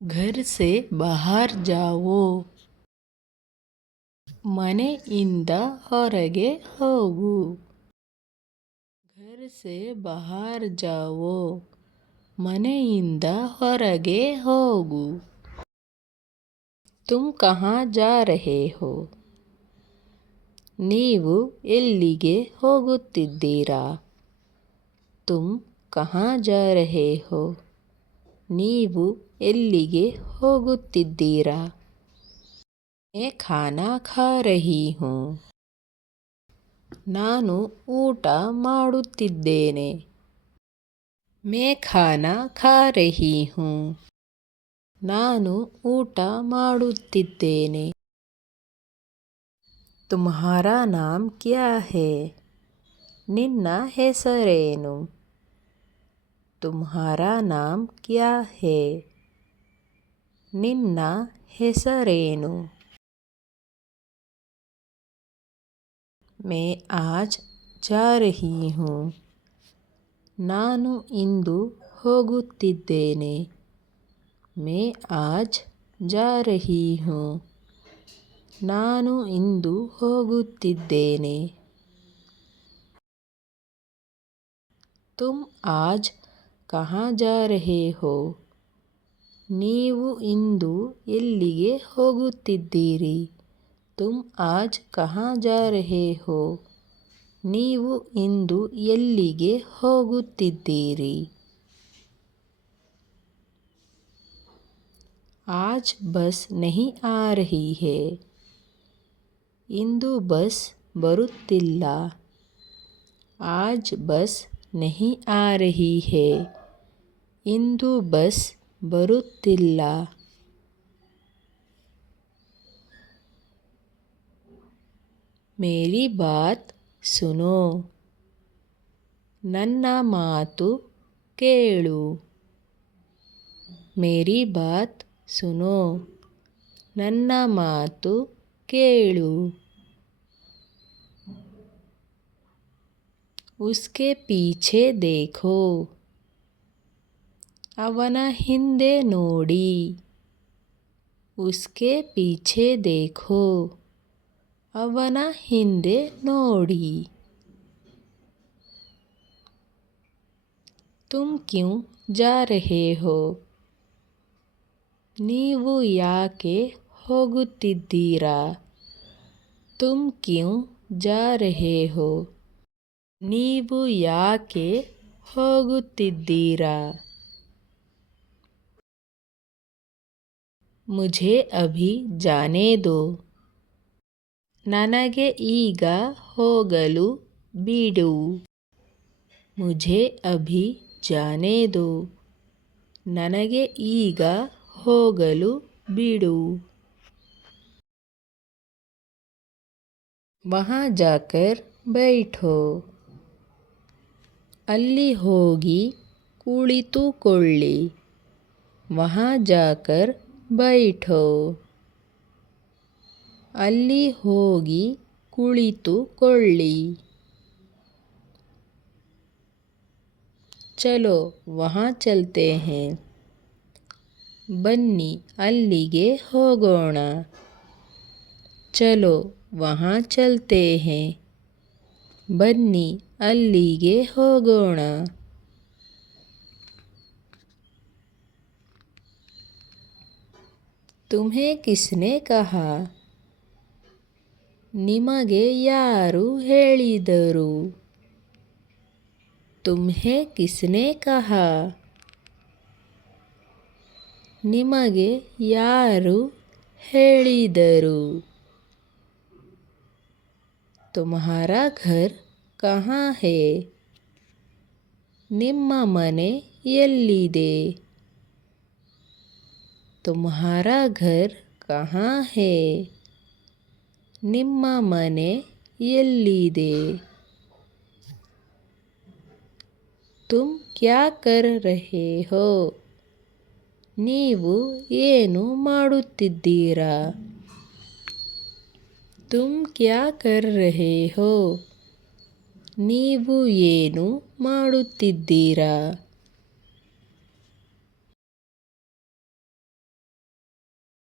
घर से बाहर जाओ ಮನೆಯಿಂದ ಹೊರಗೆ ಹೋಗು घर से बाहर जाओ ಮನೆಯಿಂದ ಹೊರಗೆ ಹೋಗು तुम कहाँ जा रहे हो ನೀವು ಎಲ್ಲಿಗೆ ಹೋಗುತ್ತಿದ್ದೀರಾ ತುಮ್ ಕಹಾ ಜಾ ರಹೆ ಹೋ ನೀವು ಎಲ್ಲಿಗೆ ಹೋಗುತ್ತಿದ್ದೀರಾ? ಮೇ ಖಾನಾ ಖಾ ರಹಿ ಹೂಂ. ನಾನು ಊಟ ಮಾಡುತ್ತಿದ್ದೇನೆ. ಮೇ ಖಾನಾ ಖಾ ರಹಿ ಹೂಂ. ನಾನು ಊಟ ಮಾಡುತ್ತಿದ್ದೇನೆ. ತುಮಾರ ನಾಮ್ ಕ್ಯಾ ಹೇ? ನಿನ್ನ ಹೆಸರೇನು? ತುಮಾರ ನಾಮ್ ಕ್ಯಾ ಹೇ? ನಿನ್ನ ಹೆಸರೇನು? ಮೇ ಆಜ್ ಜಾ ಹೂ ನಾನು ಇಂದು ಹೋಗುತ್ತಿದ್ದೇನೆ. ಮೇ ಆಜ್ ಜಾರಹಿ ಹೂ ನಾನು ಇಂದು ಹೋಗುತ್ತಿದ್ದೇನೆ. ತುಮ್ ಆಜ್ ಕಹಾ ಜಾ ರಹೆ ಹೋ? ನೀವು ಇಂದು ಎಲ್ಲಿಗೆ ಹೋಗುತ್ತಿದ್ದೀರಿ ತುಮ್ ಆಜ್ ಕಹಾ ಜಾ ರಹೆ ಹೋ ನೀವು ಇಂದು ಎಲ್ಲಿಗೆ ಹೋಗುತ್ತಿದ್ದೀರಿ ಆಜ್ ಬಸ್ ನಹಿ ಆ ರಹಿ ಹೇ ಇಂದು ಬಸ್ ಬರುತ್ತಿಲ್ಲ ಆಜ್ ಬಸ್ ನಹಿ ಆ ರಹಿ ಹೇ ಇಂದು ಬಸ್ ಬರುತ್ತಿಲ್ಲ ಮೇರಿ ಬಾತ್ ಸುನೋ ನನ್ನ ಮಾತು ಕೇಳು ಮೇರಿ ಬಾತ್ ಸುನೋ ನನ್ನ ಮಾತು ಕೇಳು ಉಸ್ಕೆ ಪೀಛೆ ದೇಖೋ ಅವನ ಹಿಂದೆ ನೋಡಿ ಉಸ್ಕೆ ಪೀಛೆ ದೇಖೋ ಅವನ ಹಿಂದೆ ನೋಡಿ ತುಮ್ ಕ್ಯೂ ಜಾ ರಹೆ ಹೋ ನೀವು ಯಾಕೆ ಹೋಗುತ್ತಿದ್ದೀರಾ ತುಮ್ ಕ್ಯೂ ಜಾ ರಹೆ ಹೋ ನೀವು ಯಾಕೆ ಹೋಗುತ್ತಿದ್ದೀರಾ मुझे अभी जाने दो। ननगे ईगा होगलु बीडू। मुझे अभी जाने दो। ननगे ईगा होगलु बीडू। वहाँ जाकर बैठो। अल्ली होगी कुड़ी तू कोली वहाँ जाकर ಬೈಠೋ ಅಲ್ಲಿ ಹೋಗಿ ಕುಳಿತುಕೊಳ್ಳಿ ಚಲೋ ವಹಾ ಚಲತೆ ಹೇ ಬನ್ನಿ ಅಲ್ಲಿಗೆ ಹೋಗೋಣ ಚಲೋ ವಹಾ ಚಲತೆ ಹೇ ಬನ್ನಿ ಅಲ್ಲಿಗೆ ಹೋಗೋಣ तुम्हें किसने कहा ನಿಮಗೆ ಯಾರು ಹೇಳಿದರು ತುಮ್ಹೆ ಕಿಸ್ನೆ ಕಹಾ ನಿಮಗೆ ಯಾರು ಹೇಳಿದರು ತುಮ್ಹಾರಾ ಘರ್ ಕಹಾ ಹೇ ನಿಮ್ಮ ಮನೆ ಎಲ್ಲಿದೆ ತುಮ್ಹಾರಾ ಘರ್ ಕಹಾ ಹೇ ನಿಮ್ಮ ಮನೆ ಎಲ್ಲಿದೆ ತುಮ್ ಕ್ಯಾ ಕರ್ ರಹೇ ಹೋ ನೀವು ಏನು ಮಾಡುತ್ತಿದ್ದೀರಾ ತುಮ್ ಕ್ಯಾ ಕರ್ ರಹೇ ಹೋ ನೀವು ಏನು ಮಾಡುತ್ತಿದ್ದೀರಾ